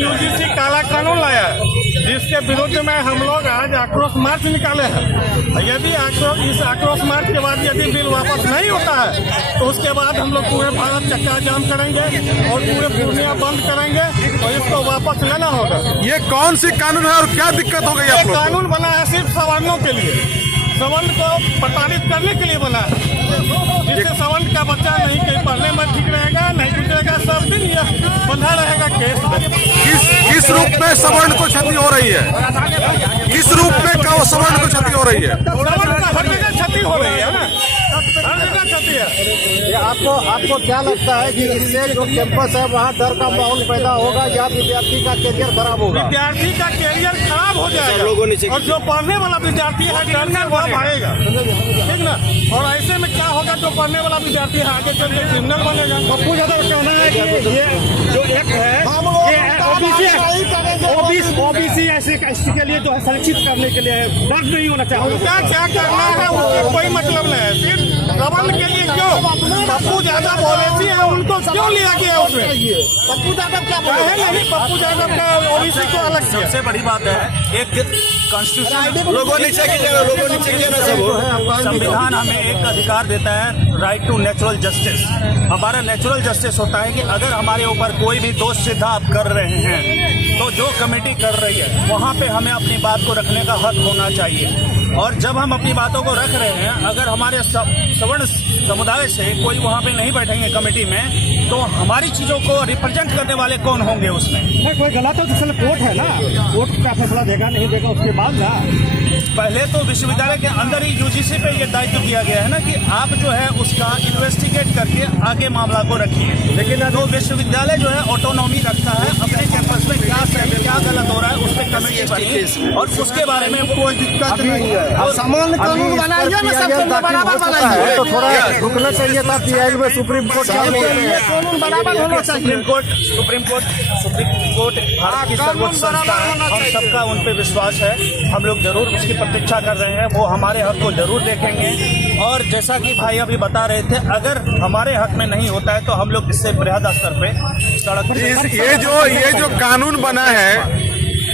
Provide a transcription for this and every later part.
UGC काला कानून लाया है जिसके विरुद्ध में हम लोग आज आक्रोश मार्च निकाले हैं। यदि इस आक्रोश मार्च के बाद यदि बिल वापस नहीं होता है तो उसके बाद हम लोग पूरे भारत चक्का जाम करेंगे और पूरे पूर्णिया बंद करेंगे और इसको वापस लेना होगा। ये कौन सी कानून है और क्या दिक्कत हो गई? ये कानून बना है सिर्फ सवर्णों के लिए, सवर्ण को प्रताड़ित करने के लिए बना है, जिससे सवर्ण का बच्चा नहीं कहीं पढ़ने में ठीक रहेगा, नहीं गुजरेगा, सब दिन यह बंधा रहेगा केस में। किस रूप में सवर्ण को क्षति हो रही है? किस रूप में सवर्ण को क्षति हो रही है? सवर्ण का हर जगह क्षति हो रही है ना, हर जगह क्षति है। आपको क्या लगता है कि इससे जो कैंपस है वहाँ डर का माहौल पैदा होगा या विद्यार्थी का करियर खराब होगा? विद्यार्थी का करियर खराब हो जाएगा और जो पढ़ने वाला विद्यार्थी है डर का वह भागेगा, ठीक ना। और ऐसे में क्या होगा, जो पढ़ने वाला विद्यार्थी है आगे चल के क्रिमिनल बनेगा। पप्पू यादव कहना है कि ये जो एक्ट है ओबीसी ऐसे के लिए जो है संरक्षित करने के लिए दर्ज नहीं होना चाहिए। उनका क्या करना है उसका कोई मतलब नहीं है, सिर्फ सवर्ण के लिए क्यों पप्पू यादव ओबीसी है उनको क्यों लिया गया उसमें? पप्पू यादव क्या है नहीं, पप्पू यादव का ओबीसी को अलग किया। सबसे बड़ी बात है एक कॉन्स्टिट्यूशन संविधान हमें एक अधिकार देता है, राइट टू नेचुरल जस्टिस। हमारा नेचुरल जस्टिस होता है कि अगर हमारे ऊपर कोई भी दोष सिद्ध आप कर रहे हैं तो जो कमेटी कर रही है वहाँ पे हमें अपनी बात को रखने का हक होना चाहिए। और जब हम अपनी बातों को रख रहे हैं, अगर हमारे सवर्ण समुदाय से कोई वहाँ पे नहीं बैठेंगे कमेटी में तो हमारी चीजों को रिप्रेजेंट करने वाले कौन होंगे उसमें? कोई गलत हो तो कोर्ट है ना, कोर्ट का फैसला देगा नहीं देगा उसके बाद ना। पहले तो विश्वविद्यालय के अंदर ही यूजीसी पे ये दायित्व दिया गया है ना कि आप जो है उसका इन्वेस्टिगेट करके आगे मामला को रखिए, लेकिन तो विश्वविद्यालय जो है ऑटोनॉमी रखता है अपने कैंपस में क्या सही क्या गलत हो रहा है उस पर कमेटी बनी और उसके बारे में कोई दिक्कत नहीं है। सामान्य कानून बनाइए ना, सबके बराबर बनाइए। तो थोड़ा रुकना चाहिए था पीआई में, सुप्रीम कोर्ट कानून बराबर होना चाहिए। सुप्रीम कोर्ट भारत की सर्वोच्च संस्था है, हम सबका उन पर विश्वास है, हम लोग जरूर उसकी प्रतीक्षा कर रहे हैं, वो हमारे हक को जरूर देखेंगे। और जैसा कि भाई अभी बता रहे थे, अगर हमारे हक में नहीं होता है तो हम लोग इससे बृहद स्तर पे सड़क ये जो कानून बना है,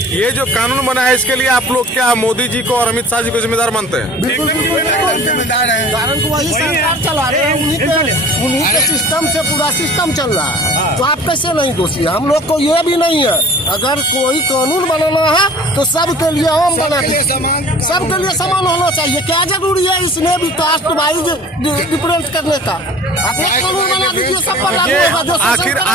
ये जो कानून बना है इसके लिए आप लोग क्या मोदी जी को और अमित शाह जी को जिम्मेदार मानते हैं? जिम्मेदार है, कारण को वही सरकार चला रहे हैं, उन्हीं के सिस्टम से पूरा सिस्टम चल रहा है, तो आप कैसे नहीं दोषी? हम लोग को ये भी नहीं है, अगर कोई कानून बनाना है तो सबके लिए हम बना दीजिए, सबके लिए समान होना चाहिए। क्या जरूरी है इसमें भी कास्ट वाइज डिफरेंस करने का? अपने कानून बना दीजिए, सब पर लागू होगा।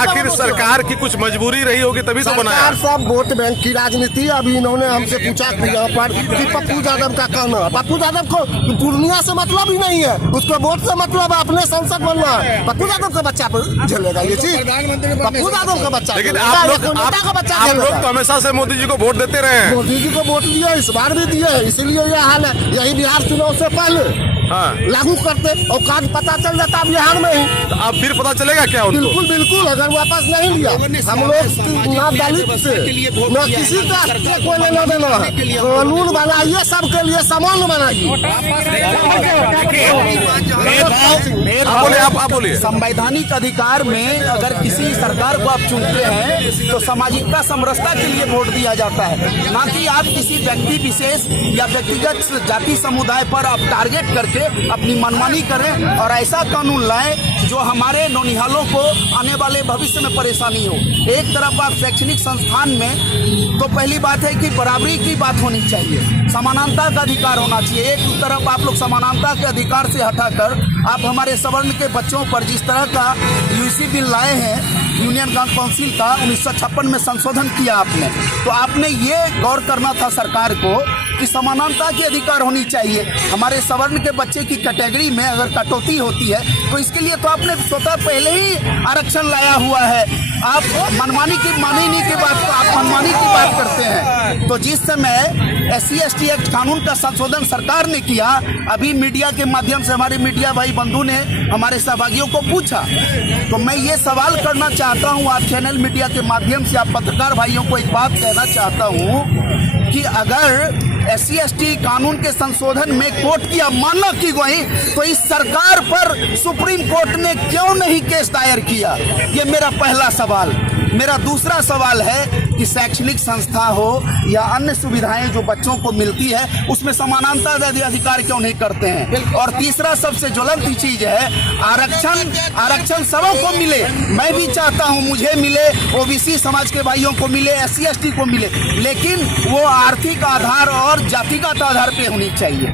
आखिर सरकार की कुछ मजबूरी रही होगी तभी तो बनाया। सब वोट बैंक की राजनीति। अभी इन्होंने हमसे पूछा यहाँ पर कि पप्पू यादव का कहना, पप्पू यादव को पूर्णिया से मतलब ही नहीं है, उसको वोट से मतलब अपने संसद बनना है। पप्पू यादव का बच्चा झेलेगा ये चीज, पप्पू यादव का बच्चा। लेकिन आप लोग तो हमेशा से मोदी जी को वोट देते रहे हैं। मोदी जी को वोट दिया, इस बार भी दिए, इसलिए यह हाल है। यही बिहार चुनाव से पहले लागू करते और कार्ड पता चल जाता बिहार में ही, तो अब फिर पता चलेगा क्या? बिल्कुल बिल्कुल। अगर वापस नहीं लिया, हम लोग ना दलित से न किसी का कोई लेना देना है, कानून बनाइए, सबके लिए समान बनाइए। आप बोलिए। संवैधानिक अधिकार में अगर किसी सरकार को आप चुनते हैं तो सामाजिकता समरसता के लिए वोट दिया जाता है, ना कि आप किसी व्यक्ति विशेष या व्यक्तिगत जाति समुदाय पर आप टारगेट करके से अपनी मनमानी करें और ऐसा कानून लाएं जो हमारे नौनिहालों को आने वाले भविष्य में परेशानी हो। एक तरफ आप शैक्षणिक संस्थान में तो पहली बात है कि बराबरी की बात होनी चाहिए, समानता का अधिकार होना चाहिए। एक तरफ आप लोग समानता के अधिकार से हटाकर आप हमारे सवर्ण के बच्चों पर जिस तरह का यूसी बिल लाए हैं, यूनियन काउंसिल का 1956 में संशोधन किया आपने, तो आपने ये गौर करना था सरकार को कि समानता के अधिकार होनी चाहिए। हमारे सवर्ण के बच्चे की कैटेगरी में अगर कटौती होती है तो इसके लिए तो आपने स्वतः पहले ही आरक्षण लाया हुआ है। आप मनमानी की बात करते हैं। तो जिस समय SC/ST एक्ट कानून का संशोधन सरकार ने किया, अभी मीडिया के माध्यम से हमारे मीडिया भाई बंधु ने हमारे सहभागियों को पूछा, तो मैं ये सवाल करना चाहता हूँ आप चैनल मीडिया के माध्यम से, आप पत्रकार भाइयों को एक बात कहना चाहता हूँ कि अगर SC/ST कानून के संशोधन में कोर्ट की अवमानना की गई तो इस सरकार पर सुप्रीम कोर्ट ने क्यों नहीं केस दायर किया? ये मेरा पहला सवाल। मेरा दूसरा सवाल है कि शैक्षणिक संस्था हो या अन्य सुविधाएं जो बच्चों को मिलती है उसमें समानता अधिकार क्यों नहीं करते हैं? और तीसरा सबसे ज्वलंत चीज है आरक्षण सबों को मिले। मैं भी चाहता हूं मुझे मिले, OBC समाज के भाइयों को मिले, SC/ST को मिले, लेकिन वो आर्थिक आधार और जातिगत आधार पे होनी चाहिए।